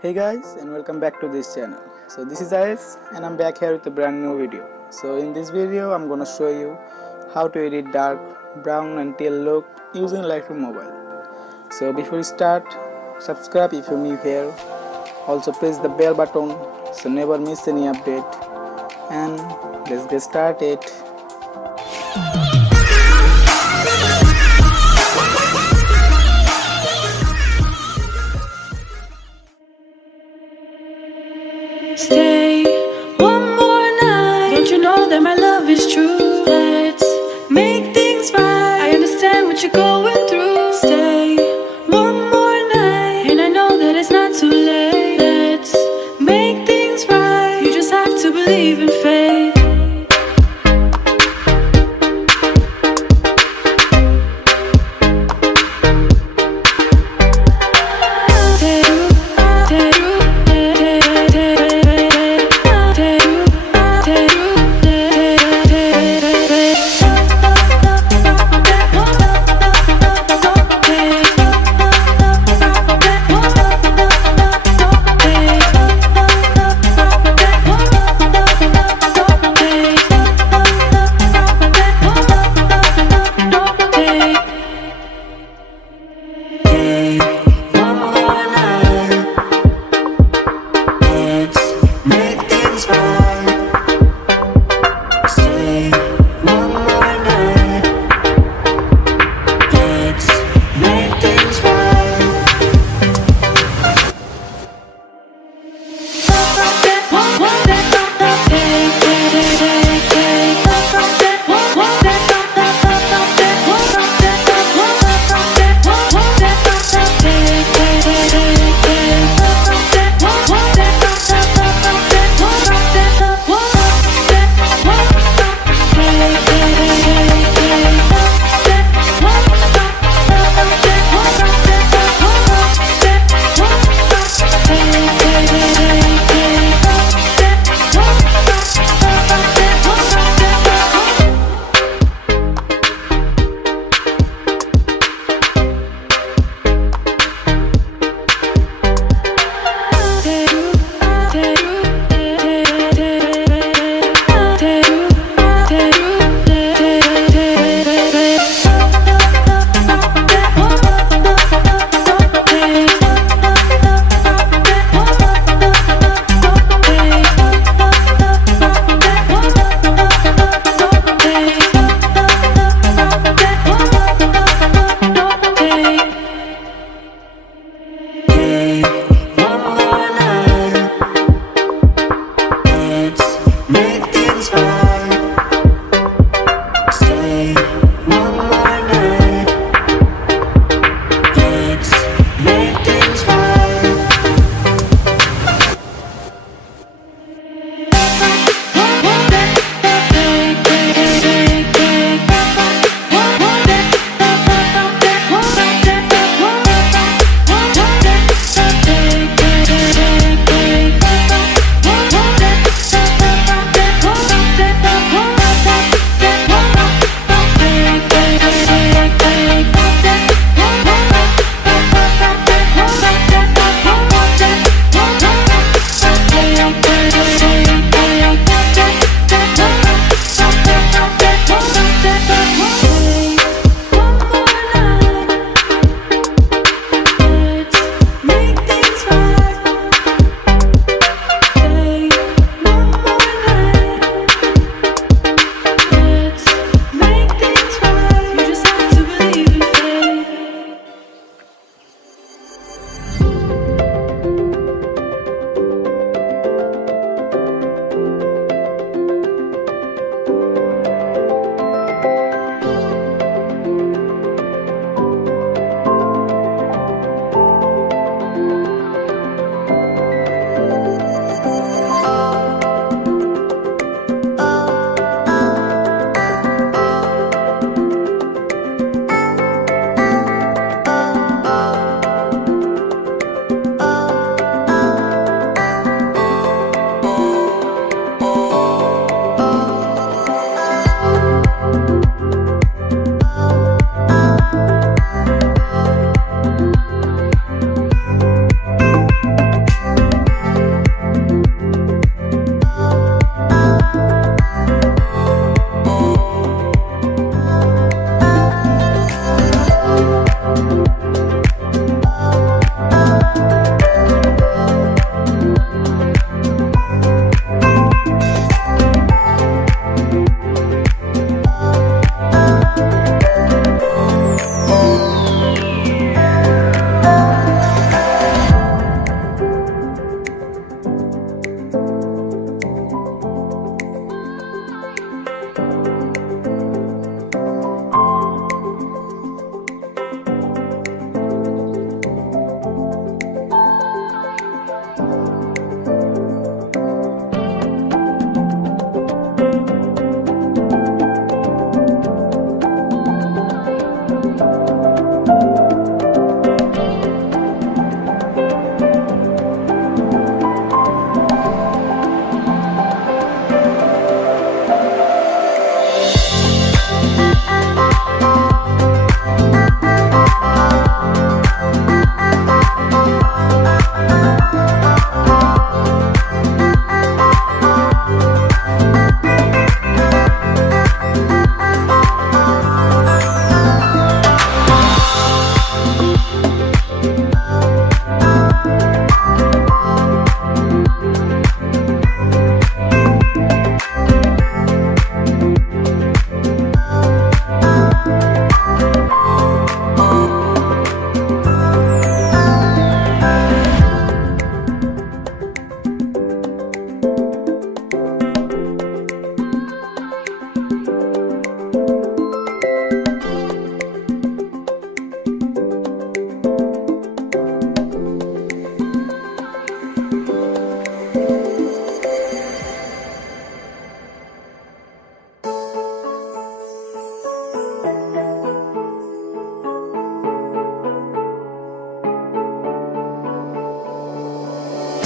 Hey guys, and welcome back to this channel. So this is Ayes and I'm back here with a brand new video. So in this video I'm gonna show you how to edit dark brown and teal look using Lightroom mobile. So before we start, subscribe if you're new here. Also press the bell button so never miss any update. And let's get started. Stay one more night. Don't you know that my love is true? Let's make things right. I understand what you're going through. Stay one more night, and I know that it's not too late. Let's make things right. You just have to believe in fate.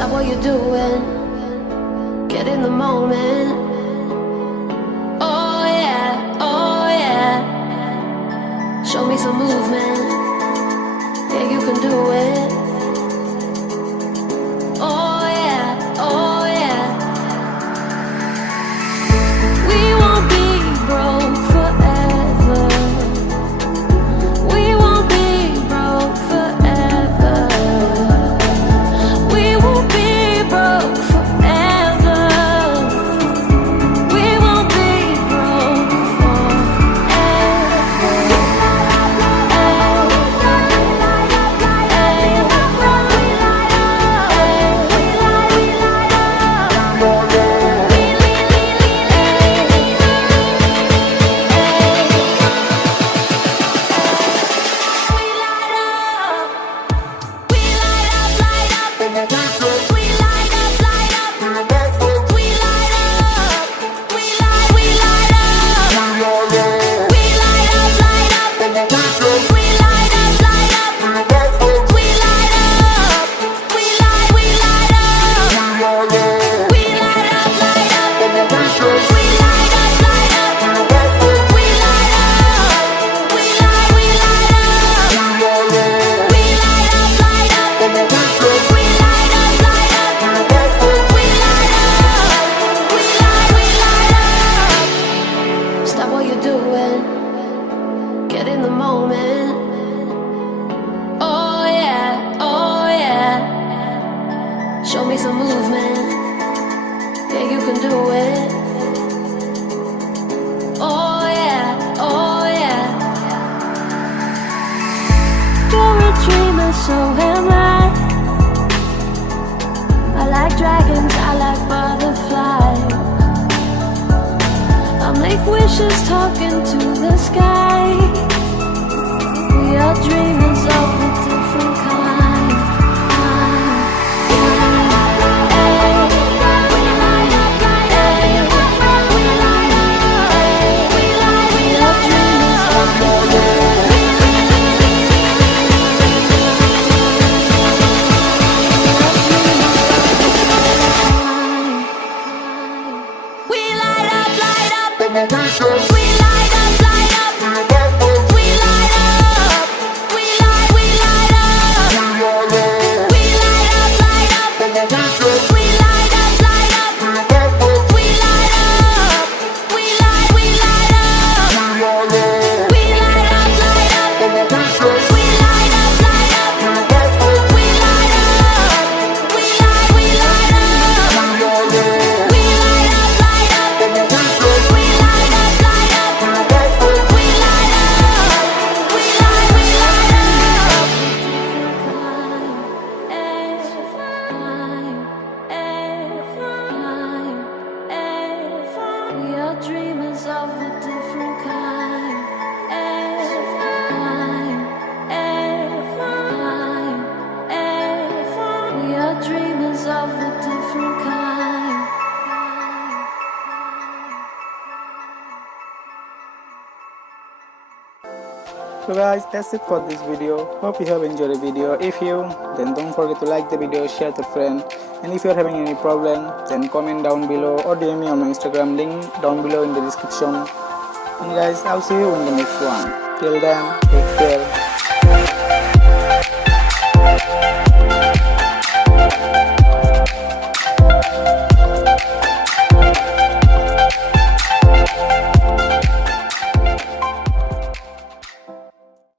Stop what you're doing, get in the moment. Oh yeah, oh yeah. Show me some movement, yeah, you can do it. Oh yeah, oh yeah. We won't be broke forever. We won't be broke forever. We won't be broke forever. We won't be broke show me some movement, yeah, you can do it. Oh yeah, oh yeah. You're a dreamer, so am I. I like dragons, I like butterflies. I make wishes talking to the sky. We are dreamers of a different kind. Dreamers of a different kind. We are dreamers of a different kind. So guys, that's it for this video. Hope you have enjoyed the video. If you, then don't forget to like the video, share to friend, and if you're having any problem, then comment down below or DM me on my Instagram, link down below in the description. And guys, I'll see you in the next one. Till then, take care.